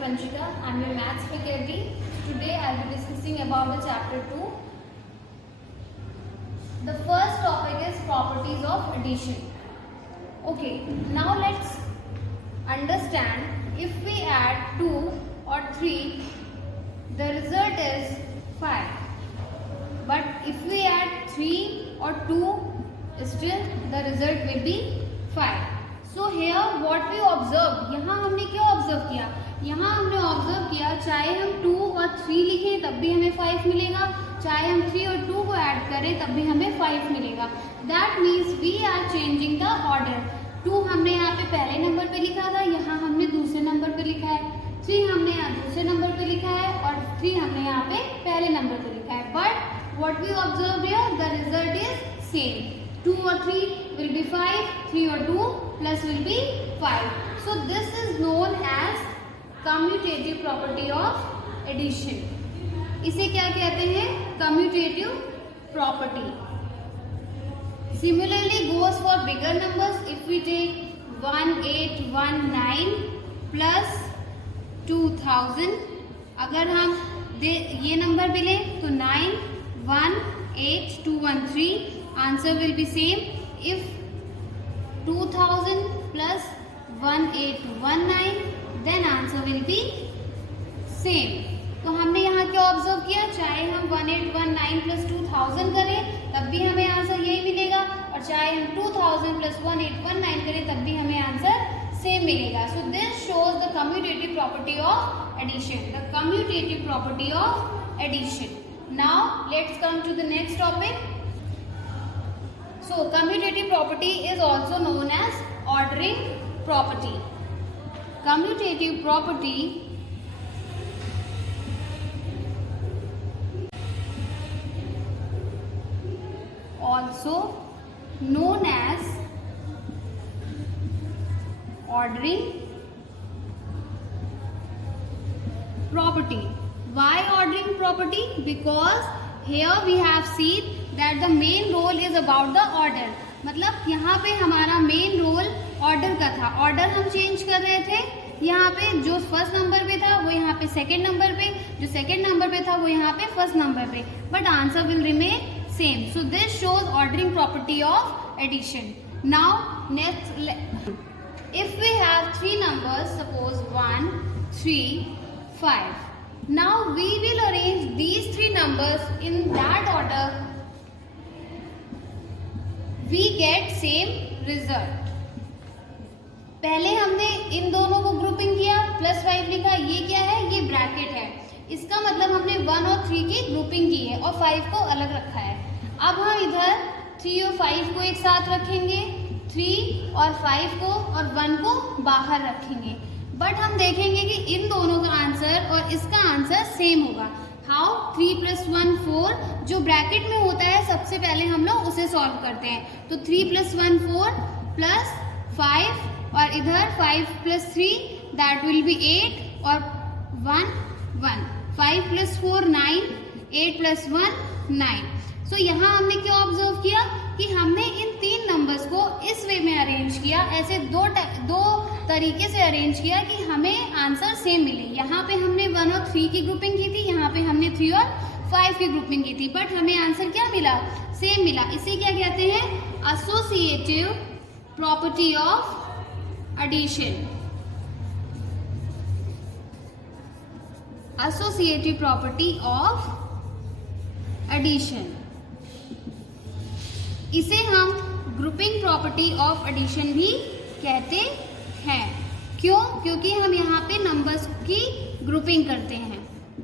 Pranjika. I'm your maths faculty. Today I'll be discussing about the chapter 2. The first topic is properties of addition. Okay, now let's understand if we add 2 or 3, the result is 5. But if we add 3 or 2, still the result will be 5. So here what we observed, यहाँ हमने क्या observe किया, यहाँ हमने observe किया चाहे हम 2 और 3 लिखें तब भी हमें 5 मिलेगा, चाहे हम 3 और 2 को ऐड करें तब भी हमें 5 मिलेगा. That means we are changing the order. 2 हमने यहाँ पे पहले नंबर पे लिखा था, यहाँ हमने दूसरे नंबर पे लिखा है. 3 हमने यहाँ दूसरे नंबर पे लिखा है और 3 हमने यहाँ पे पहले नंबर पे लिखा है. But what we observe here, the result is same. 2 or 3 will be 5, 3 or 2 plus will be 5. So this is known as commutative property of addition. इसे क्या कहते हैं? Commutative property. Similarly goes for bigger numbers. If we take 1819 plus 2000, अगर हम ये number भी लें तो 918213, answer will be same. If 2000 plus 1819, then answer will be same. तो हमने यहाँ क्या ऑब्जर्व किया, चाहे हम 1819 plus 2000 करें तब भी हमें आंसर यही मिलेगा और चाहे हम 2000 plus 1819 करें तब भी हमें आंसर सेम मिलेगा. So this shows the commutative property of addition. The commutative property of addition. Now let's come to the next topic. So commutative property is also known as ordering property. Commutative property also known as ordering property. Why ordering property? Because here we have seen that the main role is about the order. मतलब यहाँ पे हमारा main role order का था. Order हम change कर रहे थे. यहाँ पे जो फर्स्ट नंबर पे था वो यहाँ पे सेकंड नंबर पे, जो सेकंड नंबर पे था वो यहाँ पे फर्स्ट नंबर पे, but answer will remain same. So this shows ordering property of addition. Now next, if we have 3 numbers, suppose 1, 3, 5. Now we will arrange these 3 numbers in that order. We get same result. पहले हमने इन दोनों को grouping किया, +5 लिखा. ये क्या है? ये ब्रैकेट है. इसका मतलब हमने 1 और 3 की ग्रुपिंग की है और 5 को अलग रखा है. अब हम इधर 3 और 5 को एक साथ रखेंगे, 3 और 5 को और 1 को बाहर रखेंगे. बट हम देखेंगे कि इन दोनों का आंसर और इसका आंसर सेम होगा. हाउ? 3 + 1 4. जो ब्रैकेट में होता है सबसे पहले हम लोग उसे सॉल्व करते हैं. तो 3 + 1 4 प्लस 5 और इधर 5 + 3 दैट विल बी 8 और 1 1. 5 + 4 9, 8 + 1 9. सो यहाँ हमने क्या ऑब्जर्व किया कि हमने इन 3 नंबर्स को इस वे में अरेंज किया, ऐसे दो तरीके से अरेंज किया कि हमें आंसर सेम मिले. यहाँ पे हमने 1 और 3 की ग्रुपिंग की थी, यहाँ पे हमने 3 और 5 की ग्रुपिंग की थी, बट हमें आंसर क्या मिला? सेम मिला. इसे क्या कहते हैं? Associative property of addition. Associative property of addition. इसे हम ग्रुपिंग प्रॉपर्टी ऑफ एडिशन भी कहते हैं. क्यों? क्योंकि हम यहाँ पे नंबर्स की ग्रुपिंग करते हैं.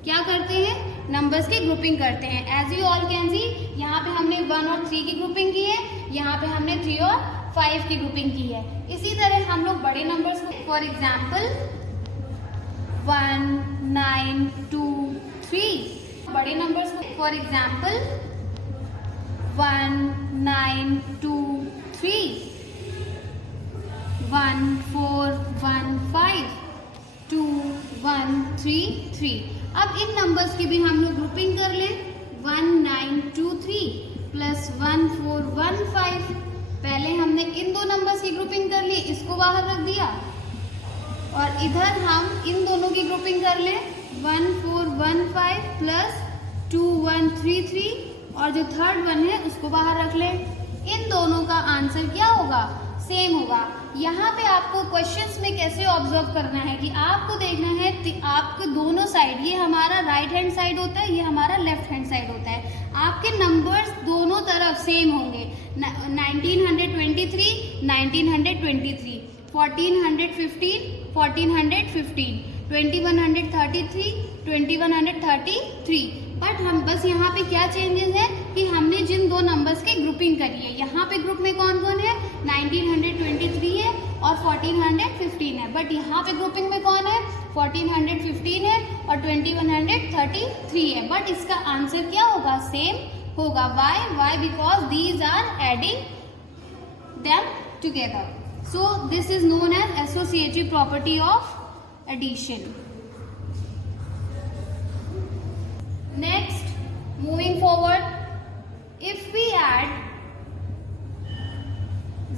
क्या करते हैं? नंबर्स की ग्रुपिंग करते हैं. As you all can see, यहाँ पे हमने 1 और 3 की ग्रुपिंग की है, यहाँ पे हमने 3 और 5 की ग्रुपिंग की है. इसी तरह हम लोग बड़े नंबर्स को, फॉर एग्जाम्पल 1 9 2 3, बड़े नंबर्स को फॉर एग्जाम्पल 1 9 2 3, 1 4 1 5 2 1 3 3. अब इन नंबर्स की भी हम लोग ग्रुपिंग कर लें. 1 9 2 3 प्लस 1 4 1 5. पहले हमने इन दो नंबर्स की ग्रुपिंग कर ली, इसको बाहर रख दिया और इधर हम इन दोनों की ग्रुपिंग कर लें 1415 प्लस 2133 और जो थर्ड वन है उसको बाहर रख लें। इन दोनों का आंसर क्या होगा? सेम होगा। यहाँ पे आपको क्वेश्चंस में कैसे ऑब्जर्व करना है कि आपको देखना है आपके दोनों साइड, ये हमारा राइट हैंड साइड होता है, ये हमारा लेफ्ट हैंड साइड होता है, आपके नंबर्स दोनों तरफ सेम होंगे। 1923 1923, 1415 1415, 2133 2133। बट हम बस यहाँ पे क्या चेंजेस है कि हमने जिन दो नंबर्स की ग्रुपिंग करी है, यहाँ पे ग्रुप में कौन कौन है? 1923 है और 1415 है। बट यहाँ पे ग्रुपिंग में कौन है? 1415 है और 2133 है। बट इसका आंसर क्या होगा? सेम होगा। Why because these are adding them together. So this is known as associative property of addition. Next, moving forward, if we add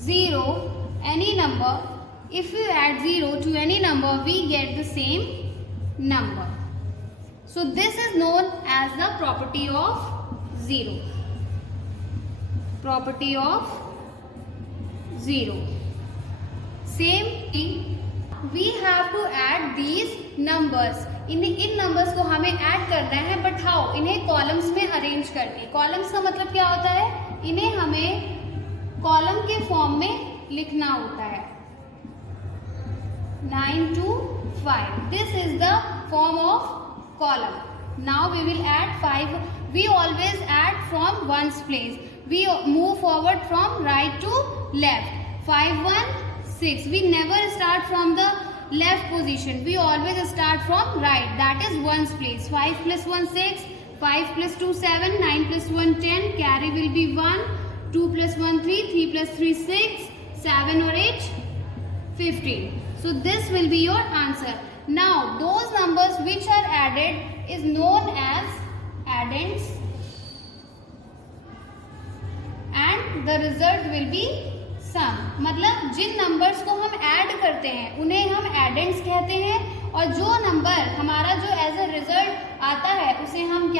0 any number, if we add 0 to any number, we get the same number. So this is known as the property of 0. Property of 0. Same thing, we have to add these numbers. In numbers को हमें add करना है, but how? इन्हें columns में arrange करके। Columns का मतलब क्या होता है? इन्हें हमें कॉलम के फॉर्म में लिखना होता है। 9 to 5, this is the form of column. Now we will add 5, we always add from ones place, we move forward from right to left. 5 1 6, we never start from the left position, we always start from right, that is ones place। 5 plus 1 6, 5 plus 2 7, 9 plus 1 10, carry will be 1, 2 plus 1 3, 3 plus 3 6, 7 or 8 15। so this will be your answer। now those numbers which are added is known as addends and the result will be सम। मतलब जिन numbers को हम add करते हैं उन्हें हम एडेंड्स कहते हैं, और जो नंबर हमारा जो एज अ रिजल्ट आता है उसे हम क्या